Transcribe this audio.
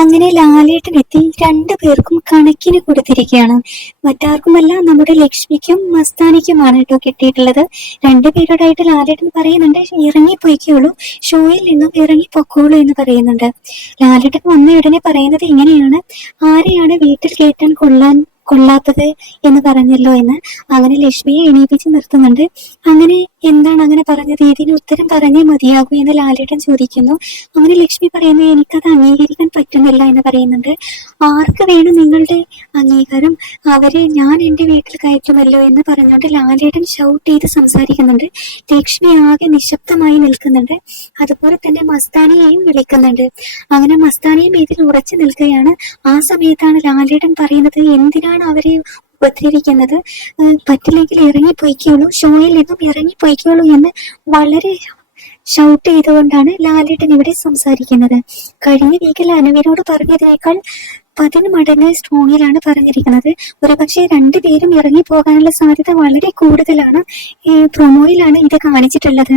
അങ്ങനെ ലാലേട്ടൻ എത്തി രണ്ടുപേർക്കും കണക്കിന് കൊടുത്തിരിക്കുകയാണ്. മറ്റാർക്കുമല്ല, നമ്മുടെ ലക്ഷ്മിക്കും മസ്താനിക്കുമാണ് കേട്ടോ കിട്ടിയിട്ടുള്ളത്. രണ്ടുപേരോടായിട്ട് ലാലേട്ടൻ പറയുന്നുണ്ട്, ഇറങ്ങിപ്പോയിക്കോളൂ, ഷോയിൽ നിന്നും ഇറങ്ങിപ്പോക്കോളൂ എന്ന് പറയുന്നുണ്ട്. ലാലേട്ടൻ വന്ന ഉടനെ പറയുന്നത് ഇങ്ങനെയാണ്: ആരെയാണ് വീട്ടിൽ കയറ്റാൻ കൊള്ളാത്തത് എന്ന് പറഞ്ഞല്ലോ എന്ന്. അങ്ങനെ ലക്ഷ്മിയെ എണീപ്പിച്ച് നിർത്തുന്നുണ്ട്. അങ്ങനെ എന്താണ് അങ്ങനെ പറഞ്ഞത്, ഇതിന് ഉത്തരം പറഞ്ഞേ മതിയാകൂ എന്ന് ലാലേട്ടൻ ചോദിക്കുന്നു. അങ്ങനെ ലക്ഷ്മി പറയുന്നത്, എനിക്കത് അംഗീകരിക്കാൻ പറ്റുന്നില്ല എന്ന് പറയുന്നുണ്ട്. ആർക്ക് വേണം നിങ്ങളുടെ അംഗീകാരം? ഞാൻ എൻ്റെ വീട്ടിൽ കയറ്റുമല്ലോ എന്ന് പറഞ്ഞുകൊണ്ട് ലാലേട്ടൻ ഷൗട്ട് ചെയ്ത് സംസാരിക്കുന്നുണ്ട്. ലക്ഷ്മി ആകെ നിശബ്ദമായി നിൽക്കുന്നുണ്ട്. അതുപോലെ തന്നെ മസ്താനിയെയും വിളിക്കുന്നുണ്ട്. അങ്ങനെ മസ്താനിയും ഇതിൽ ഉറച്ചു നിൽക്കുകയാണ്. ആ സമയത്താണ് ലാലേട്ടൻ പറയുന്നത്, എന്തിനാണ് അവരെ ഉപദ്രവിക്കുന്നത്? പറ്റില്ലെങ്കിൽ ഇറങ്ങിപ്പോയിക്കോളൂ, ഷോയിൽ നിന്നും ഇറങ്ങിപ്പോയിക്കോളൂ എന്ന് വളരെ ഷൗട്ട് ചെയ്തുകൊണ്ടാണ് ലാലേട്ടൻ ഇവിടെ സംസാരിക്കുന്നത്. കഴിഞ്ഞ വീക്കിൽ അനുവിനോട് പറഞ്ഞതിനേക്കാൾ 10 മടങ്ങ് സ്ട്രോങ്ങിലാണ് പറഞ്ഞിരിക്കുന്നത്. ഒരുപക്ഷെ രണ്ടുപേരും ഇറങ്ങി പോകാനുള്ള സാധ്യത വളരെ കൂടുതലാണ്. ഈ പ്രൊമോയിലാണ് ഇത് കാണിച്ചിട്ടുള്ളത്.